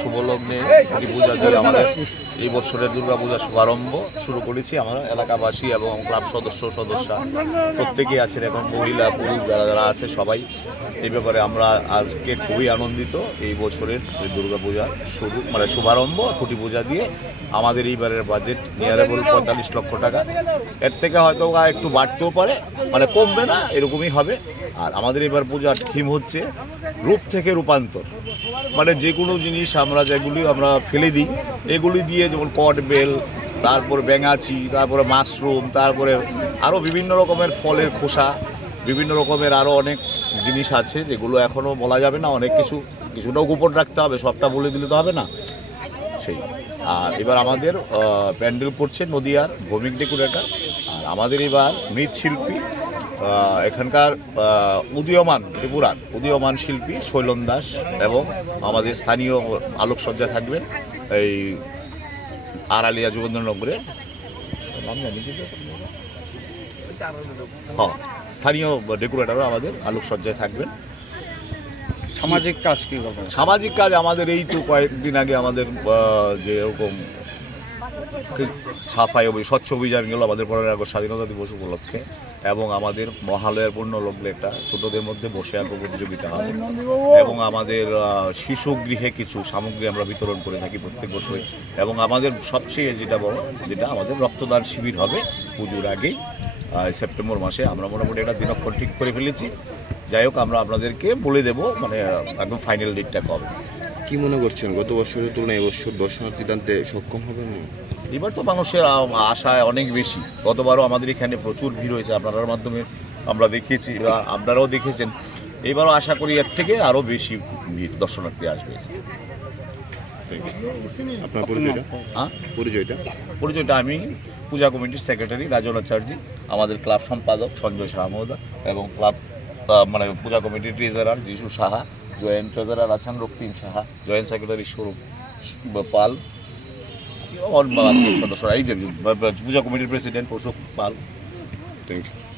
শুভলগ্নে পূজা দিয়ে আমাদের এই বছরের দুর্গাপূজার শুভারম্ভ শুরু করেছি। আমরা এলাকাবাসী এবং ক্লাব সদস্যরা প্রত্যেকেই আছেন, এখন মহিলা পুরুষ যারা আছে সবাই এই ব্যাপারে আমরা আজকে খুবই আনন্দিত। এই বছরের দুর্গাপূজার শুভারম্ভ খুঁটি পূজা দিয়ে আমাদের এইবারের বাজেট নিয়ার অ্যাবাউট 45 লক্ষ টাকা। এর থেকে হয়তো একটু বাড়তেও পারে, কমবে না, এরকমই হবে। আর আমাদের এবার পূজার থিম হচ্ছে রূপ থেকে রূপান্তর। যে কোনো জিনিস যেগুলি আমরা ফেলে দিই, এগুলি দিয়ে যেমন কট বেল, তারপরে ব্যাঙাচি, তারপরে মাশরুম, তারপরে আরও বিভিন্ন রকমের ফলের খোসা, বিভিন্ন রকমের আরও অনেক জিনিস আছে যেগুলো এখনও বলা যাবে না, অনেক কিছুটাও গোপন রাখতে হবে, সবটা বলে দিলে তো হবে না সেই। আর এবার আমাদের প্যান্ডেল করছে নদিয়ার ভৌমিক ডেকোরেটর। আর আমাদের এবার মৃৎশিল্পী এখানকার ত্রিপুরার উদীয়মান শিল্পী শৈলন দাস এবং আমাদের স্থানীয় আলোকসজ্জা থাকবেন এই আড়ালিয়া যোগেন্দ্রনগরের নাম জানি স্থানীয় ডেকোরেটরও আমাদের আলোকসজ্জায় থাকবেন। সামাজিক কাজ কি করবেন? সামাজিক কাজ আমাদের এই তো কয়েকদিন আগে আমাদের যে এরকম সাফাই স্বচ্ছ অভিযান গেল আমাদের 15 আগস্ট স্বাধীনতা দিবস উপলক্ষে, এবং আমাদের মহালয়ার পূর্ণ লগ্নে একটা ছোটদের মধ্যে বসে আঁকো প্রতিযোগিতা হবে, এবং আমাদের শিশু গৃহে কিছু সামগ্রী আমরা বিতরণ করে থাকি প্রত্যেক বছরই, এবং আমাদের সবচেয়ে যেটা আমাদের রক্তদান শিবির হবে পুজোর আগেই সেপ্টেম্বর মাসে। আমরা মোটামুটি একটা দিনক্ষণ ঠিক করে ফেলেছি। যাই হোক, আমরা আপনাদেরকে বলে দেবো একদম ফাইনাল ডেটটা কবে। কি মনে করছেন গত বছরের তুলনায় এবছর দর্শনার্থী টানতে সক্ষম হবে না? এবার তো মানুষের আশায় অনেক বেশি। গতবারও আমাদের এখানে প্রচুর ভিড় হয়েছে, আপনার মাধ্যমে আমরা দেখেছি, আপনারাও দেখেছেন। এবারও আশা করি এর থেকে আরও বেশি ভিড় দর্শনার্থী আসবে। আপনার পরিচয়টা আমি পূজা কমিটির সেক্রেটারি রাজন আচার্য, আমাদের ক্লাব সম্পাদক সঞ্জয় শাহ মহোদয়, এবং ক্লাব পূজা কমিটির ট্রেজারার যিশু সাহা, জয়েন্ট ট্রেজারার আছেন রক্তিম সাহা, জয়েন্ট সেক্রেটারি স্বরূপ পাল, সদস্যরা এই যে পূজা কমিটির president Ashok Pal. Thank you.